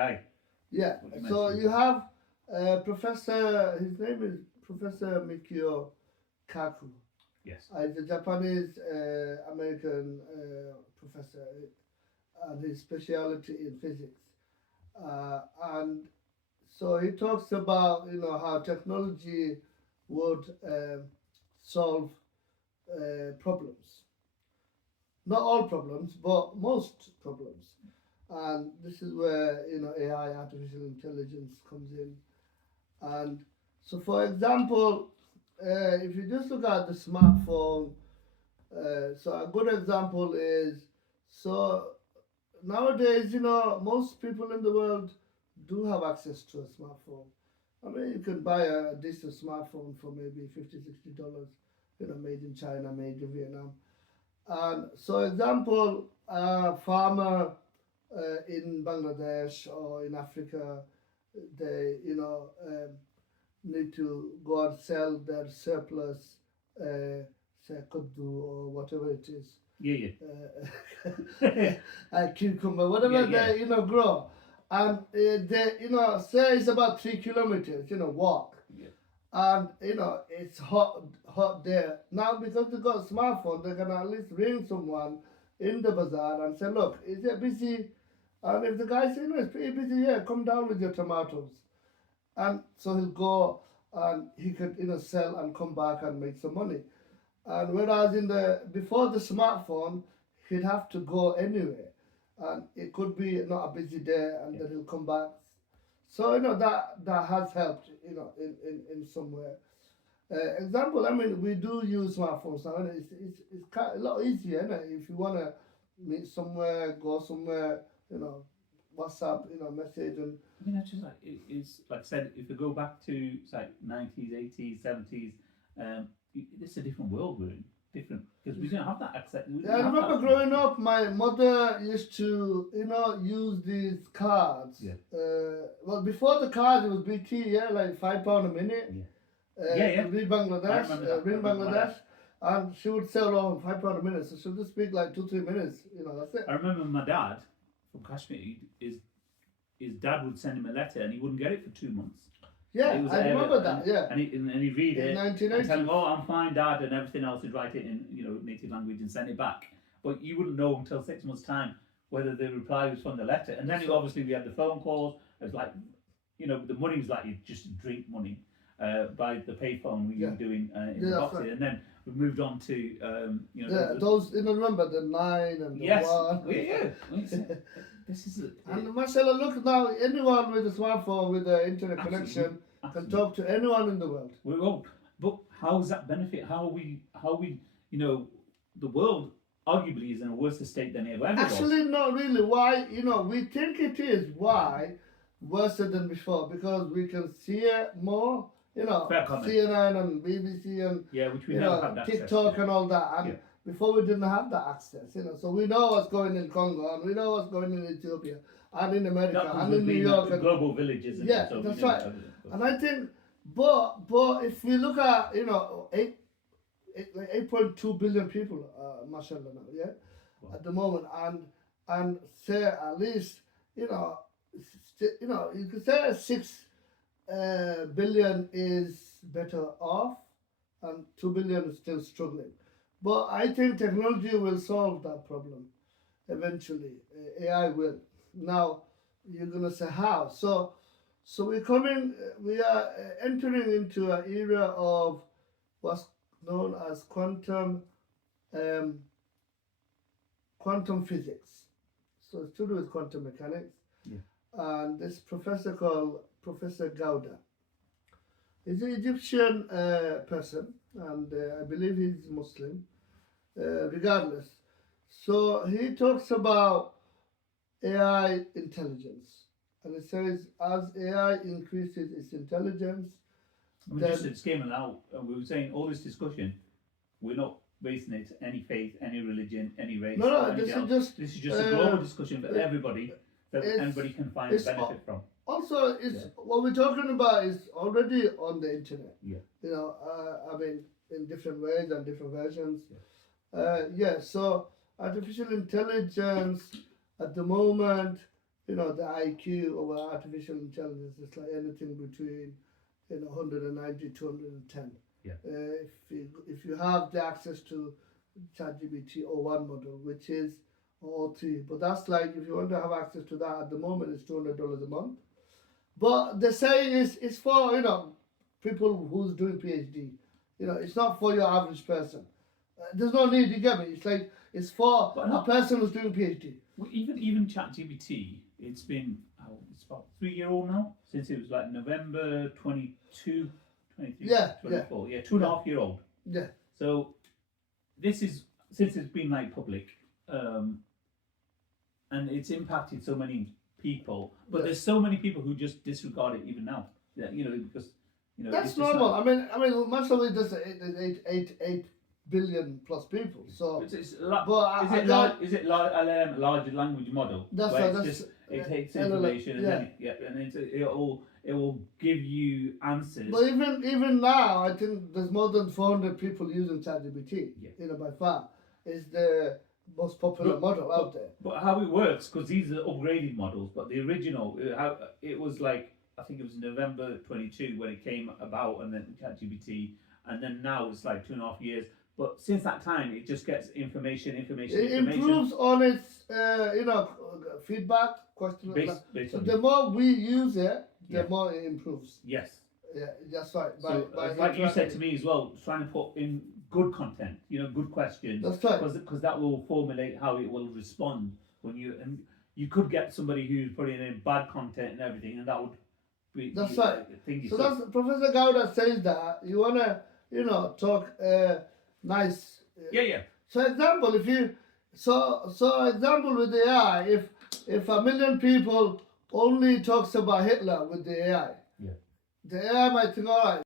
AI. Yeah. What you So mentioned. you have Professor. His name is Professor Mikio Kaku. Yes. He's a Japanese American professor, and his specialty in physics. And so he talks about how technology would solve problems. Not all problems, but most problems. And this is where AI, artificial intelligence, comes in. And so, for example, if you just look at the smartphone, so a good example is, so nowadays, most people in the world do have access to a smartphone. I mean, you can buy a decent smartphone for maybe $50, $60, made in China, made in Vietnam. And so, example, a farmer in Bangladesh or in Africa, they, need to go and sell their surplus, say, kuddu or whatever it is, Yeah, uh, cucumber, yeah, whatever yeah, they grow, and they say it's about 3 kilometers, walk, yeah, and it's hot there now because they got a smartphone. They can at least ring someone in the bazaar and say, look, is it busy? And if the guy says, it's pretty busy, yeah, come down with your tomatoes. And so he'll go and he could sell and come back and make some money. And whereas in the before the smartphone, he'd have to go anywhere, and it could be not a busy day, and yeah. then he'll come back. So that has helped, in some way. Example, I mean, we do use smartphones now, and it's kind of a lot easier, isn't it? If you wanna meet somewhere, go somewhere, WhatsApp, message and I mean, that's just like it's like I said. If we go back to it's like 90s, 80s, 70s, it's a different world. We're in different because we didn't have that access. We yeah, I didn't have remember that. growing up, my mother used to, use these cards. Yeah, Well, before the cards, it was BT, yeah, like £5 a minute. yeah, yeah, yeah. Ring I Bangladesh, remember that. I Ring remember my Bangladesh, dad. and she would sell on £5 a minute. So she'll just speak like 2, 3 minutes. That's it. I remember my dad from Kashmir. His dad would send him a letter and he wouldn't get it for 2 months. Yeah, It was I remember that. Yeah, and he'd read in it and 1980. tell him, "Oh, I'm fine, Dad," and everything else. He'd write it in native language and send it back. But you wouldn't know until 6 months' time whether the reply was from the letter. And then obviously we had the phone calls. It was like the money was like you just drink money by the payphone we were Yeah, doing in yeah, the that's boxes. right. And then we moved on to Yeah, those, remember the 9 and the yes, 1. yeah. This is And mashallah, look now, anyone with a smartphone with an internet absolutely, connection can absolutely. talk to anyone in the world. We will. But how does that benefit? How we the world arguably is in a worse state than it ever was. Actually, not really. Why? We think it is. Why? Worse than before because we can see it more. Fair comment. CNN and BBC and Yeah, which we never had access TikTok to. and all that. And Yeah. before we didn't have that access. So we know what's going in Congo and we know what's going in Ethiopia and in America That comes and with in New being York. a And, global village, isn't yeah, it? So that's we never right. have it. And I think, but if we look at 8.2 billion people, mashallah now, yeah, Wow. at the moment, and say at least you could say 6 billion is better off, and 2 billion is still struggling. But I think technology will solve that problem eventually. AI will. Now you're gonna say how? So we are entering into an era of what's known as um, quantum physics. So it's to do with quantum mechanics. Yeah. And this professor called Professor Gauda. He's an Egyptian person, and I believe he's Muslim, regardless. So he talks about AI intelligence. And it says, as AI increases its intelligence, I mean, just to scheme it out, we were saying all this discussion, we're not basing it any faith, any religion, any race. no, this is just this is just a global discussion for everybody that anybody can find it's benefit from. also what we're talking about is already on the internet. Yeah. I mean, in different ways and different versions. Yeah. So artificial intelligence at the moment, the IQ of artificial intelligence is like anything between 190 to 110. Yeah. If you have the access to ChatGPT O1 model, which is or O3, but that's like if you want to have access to that at the moment, it's $200 a month. But the saying is it's for people who's doing PhD. It's not for your average person. There's no need. You get me? It's like it's for a person who's doing PhD. Well, even ChatGPT, it's been it's about 3 years old now, since it was like November 22, 23, 24. Yeah, 2.5 years old. Yeah. So this is since it's been like public, and it's impacted so many people. But there's so many people who just disregard it even now. Yeah, because that's it's normal. I mean, most of it does 8 billion plus people. So it's a lot. But Is it large language model? It takes information and then it will give you answers. But even now, I think there's more than 400 people using ChatGPT. Yeah. By far, it's the most popular model out there. But how it works, because these are upgraded models, but the original, it was like, I think it was November 22 when it came about, and then ChatGPT, and then now it's like 2.5 years. But since that time, it just gets information. It improves on its, feedback question. So the more we use it, the more it improves. Yes. Yeah, that's right. Like you said to me as well, trying to put in good content, good questions. That's right. Because that will formulate how it will respond when you could get somebody who's putting in bad content and everything, and that would be. That's right. So that's Professor Gowda says that you wanna, talk nice. Yeah. So example, example with the AI, if 1 million people only talks about Hitler with the AI, the AI might think, all right,